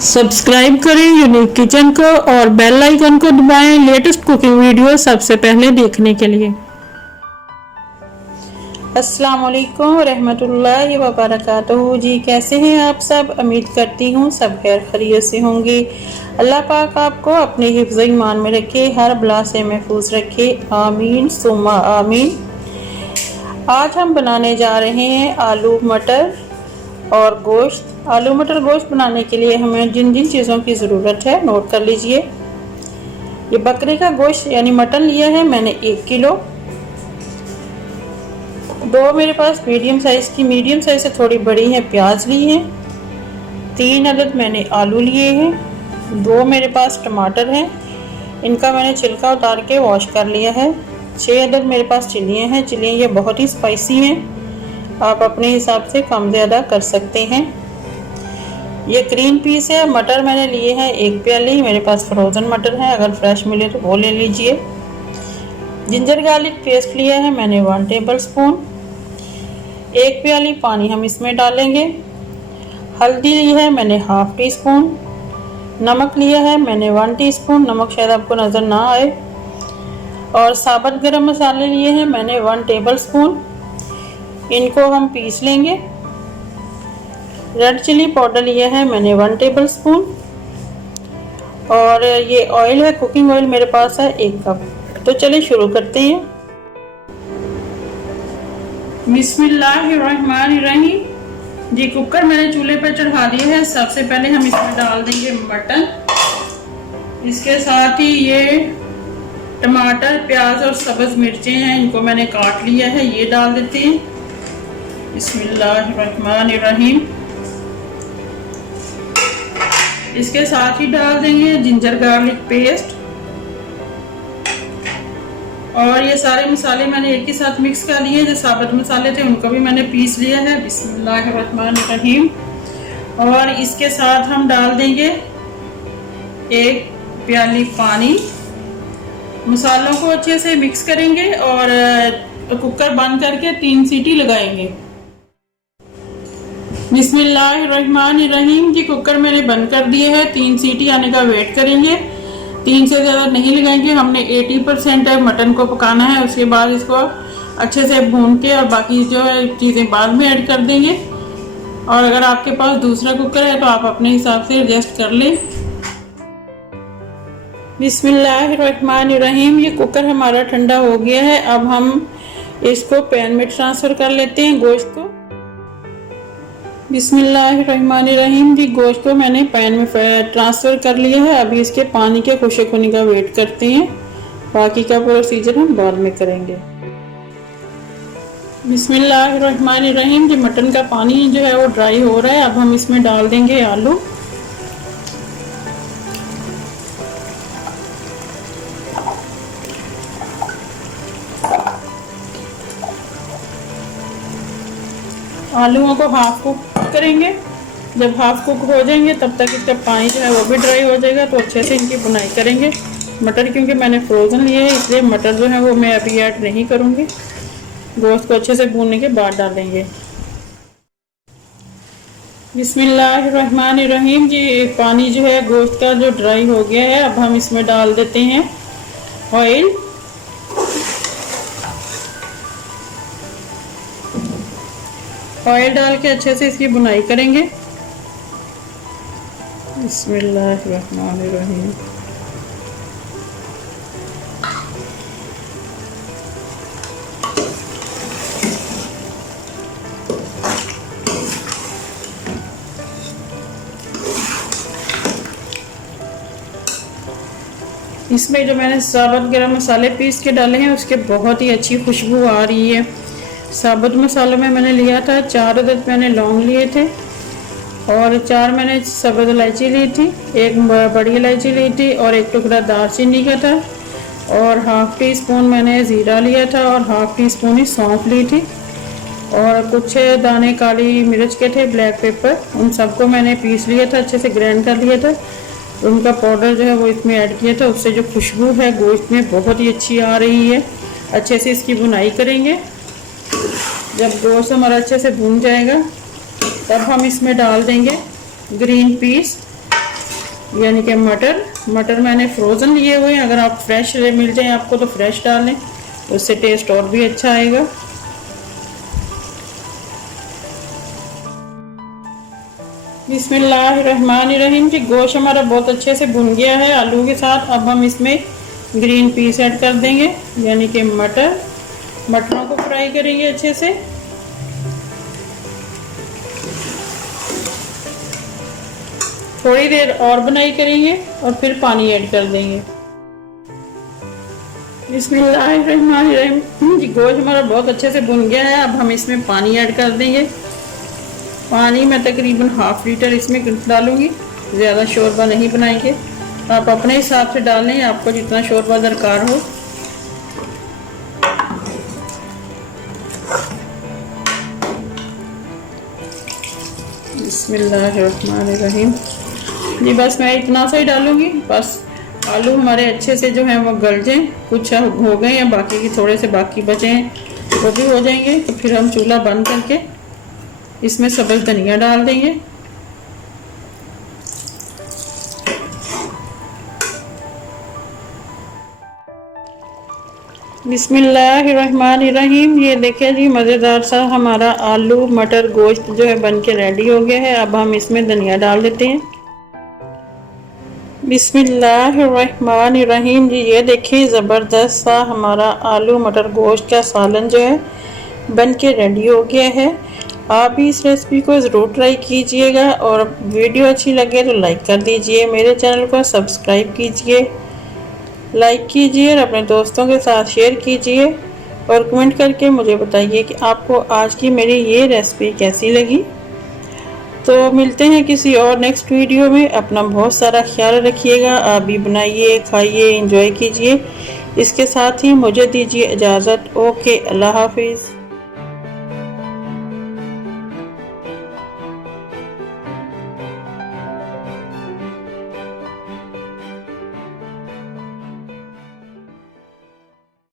Subscribe करें unique kitchen को और बेल आइकन को दबाएं लेटेस्ट कुकिंग वीडियो सबसे पहले देखने के लिए। अस्सलाम वालेकुम रहमतुल्लाहि व बरकातहू। जी कैसे हैं आप सब? उम्मीद करती हूँ सब खैर खैरियत से होंगे। अल्लाह पाक आपको अपने हिफ्ज़ ईमान में रखे, हर बला से महफूज रखे, आमीन सुम्मा आमीन। आज हम बनाने जा रहे हैं आलू मटर और गोश्त। आलू मटर गोश्त बनाने के लिए हमें जिन जिन चीज़ों की ज़रूरत है नोट कर लीजिए। ये बकरे का गोश्त यानी मटन लिया है मैंने 1 किलो। 2 मेरे पास मीडियम साइज़ से थोड़ी बड़ी है प्याज ली है। 3 अदद मैंने आलू लिए हैं। 2 मेरे पास टमाटर हैं, इनका मैंने छिलका उतार के वॉश कर लिया है। 6 अदद मेरे पास चिलियाँ हैं। चिलियाँ ये बहुत ही स्पाइसी हैं, आप अपने हिसाब से कम ज़्यादा कर सकते हैं। ये ग्रीन पीस है। मटर मैंने लिए हैं 1 प्याली, मेरे पास फ्रोज़न मटर है, अगर फ्रेश मिले तो वो ले लीजिए। जिंजर गार्लिक पेस्ट लिया है मैंने 1 टेबल स्पून। 1 प्याली पानी हम इसमें डालेंगे। हल्दी ली है मैंने 1/2 टी स्पून। नमक लिया है मैंने 1 टीस्पून, नमक शायद आपको नज़र ना आए। और साबुत गरम मसाले लिए हैं मैंने 1 टेबल स्पून, इनको हम पीस लेंगे। रेड चिली पाउडर लिया है मैंने 1 टेबल स्पून। और ये ऑयल है, कुकिंग ऑयल मेरे पास है 1 कप। तो चलिए शुरू करते हैं। बिस्मिल्लाहिर्रहमानिर्रहीम। जी कुकर मैंने चूल्हे पर चढ़ा दिया है। सबसे पहले हम इसमें डाल देंगे मटन। इसके साथ ही ये टमाटर, प्याज और सब्ज मिर्चें हैं, इनको मैंने काट लिया है, ये डाल देते हैं। बिस्मिल्लाहिर्रहमानिर्रहीम। इसके साथ ही डाल देंगे जिंजर गार्लिक पेस्ट। और ये सारे मसाले मैंने एक ही साथ मिक्स कर लिए। जो साबुत मसाले थे उनको भी मैंने पीस लिया है। बिस्मिल्लाहिर्रहमानिर्रहीम। और इसके साथ हम डाल देंगे 1 प्याली पानी। मसालों को अच्छे से मिक्स करेंगे और कुकर बंद करके 3 सीटी लगाएंगे। बिस्मिल्लाहिर्रहमानिर्रहीम। जी कुकर मैंने बंद कर दिए है। 3 सीटी आने का वेट करेंगे। 3 से ज़्यादा नहीं लगाएंगे। हमने 80% मटन को पकाना है, उसके बाद इसको अच्छे से भून के और बाकी जो है चीज़ें बाद में ऐड कर देंगे। और अगर आपके पास दूसरा कुकर है तो आप अपने हिसाब से एडजस्ट कर लें। बिस्मिल्लाहिर्रहमानिर्रहीम। ये कुकर हमारा ठंडा हो गया है। अब हम इसको पैन में ट्रांसफ़र कर लेते हैं गोश्त को। बिस्मिल्लाहिर्रहमानिर्रहीम। जी गोश्त को मैंने पैन में ट्रांसफ़र कर लिया है। अभी इसके पानी के खुश्क होने का वेट करते हैं, बाकी का प्रोसीजर हम बाद में करेंगे। बिस्मिल्लाहिर्रहमानिर्रहीम। जी मटन का पानी जो है वो ड्राई हो रहा है। अब हम इसमें डाल देंगे आलू। आलूओं को हाफ कुक करेंगे। जब हाफ कुक हो जाएंगे तब तक इसका पानी जो है वो भी ड्राई हो जाएगा, तो अच्छे से इनकी बुनाई करेंगे। मटर क्योंकि मैंने फ्रोज़न लिए है इसलिए मटर जो है वो मैं अभी ऐड नहीं करूँगी। गोश्त को अच्छे से भूनने के बाद डालेंगे। बिस्मिल्लाहिर्रहमानिर्रहीम। जी पानी जो है गोश्त का जो ड्राई हो गया है, अब हम इसमें डाल देते हैं ऑयल। ऑयल डाल के अच्छे से इसकी बुनाई करेंगे। बिस्मिल्लाहिर्रहमानिर्रहीम। इसमें जो मैंने साबुत गरम मसाले पीस के डाले हैं उसके बहुत ही अच्छी खुशबू आ रही है। साबुत मसालों में मैंने लिया था 4 अदद मैंने लौंग लिए थे और 4 मैंने सब्ज़ इलायची ली थी, 1 बड़ी इलायची ली थी और 1 टुकड़ा दालचीनी का था और 1/2 टीस्पून मैंने ज़ीरा लिया था और 1/2 टीस्पून ही सौंफ ली थी और कुछ दाने काली मिर्च के थे, ब्लैक पेपर, उन सबको मैंने पीस लिया था, अच्छे से ग्राइंड कर लिया था। उनका पाउडर जो है वो इसमें ऐड किया था, उससे जो खुशबू है गोश्त में बहुत ही अच्छी आ रही है। अच्छे से इसकी बुनाई करेंगे। जब गोश्त हमारा अच्छे से भून जाएगा तब हम इसमें डाल देंगे ग्रीन पीस। यानी कि मटर मैंने फ्रोज़न लिए हुए हैं। अगर आप फ्रेश मिल जाए आपको तो फ्रेश डालें, उससे टेस्ट और भी अच्छा आएगा। बिस्मिल्लाहिर्रहमानिर्रहीम जी, गोश्त हमारा बहुत अच्छे से भुन गया है आलू के साथ। अब हम इसमें ग्रीन पीस ऐड कर देंगे, यानी कि मटरों को फ्राई करेंगे अच्छे से। थोड़ी देर और बनाई करेंगे और फिर पानी ऐड कर देंगे। बिस्मिल्लाहिर्रहमानिर्रहीम जी, गोश्त हमारा बहुत अच्छे से भुन गया है। अब हम इसमें पानी ऐड कर देंगे। पानी मैं तकरीबन ½ लीटर इसमें डालूंगी, ज़्यादा शोरबा नहीं बनाएंगे। आप अपने हिसाब से डालें, आपको जितना शोरबा दरकार हो। बिस्मिल्लाहिर्रहमानिर्रहीम जी, बस मैं इतना सा ही डालूंगी। बस आलू हमारे अच्छे से जो है वो गल जाएं, कुछ हो गए हैं बाकी की, थोड़े से बाकी बचे हैं वो भी हो जाएंगे। तो फिर हम चूल्हा बंद करके इसमें सब्ज़ धनिया डाल देंगे। बिस्मिल्लाहिर्रहमानिर्रहीम, ये देखिए जी, मज़ेदार सा हमारा आलू मटर गोश्त जो है बन के रेडी हो गया है। अब हम इसमें धनिया डाल देते हैं। बिस्मिल्लाहिर्रहमानिर्रहीम जी, ये देखिए ज़बरदस्त सा हमारा आलू मटर गोश्त का सालन जो है बन के रेडी हो गया है। आप भी इस रेसिपी को ज़रूर ट्राई कीजिएगा और वीडियो अच्छी लगे तो लाइक कर दीजिए, मेरे चैनल को सब्सक्राइब कीजिए, लाइक कीजिए और अपने दोस्तों के साथ शेयर कीजिए और कमेंट करके मुझे बताइए कि आपको आज की मेरी ये रेसिपी कैसी लगी। तो मिलते हैं किसी और नेक्स्ट वीडियो में। अपना बहुत सारा ख्याल रखिएगा। आप भी बनाइए, खाइए, एंजॉय कीजिए। इसके साथ ही मुझे दीजिए इजाज़त। ओके, अल्लाह हाफिज़।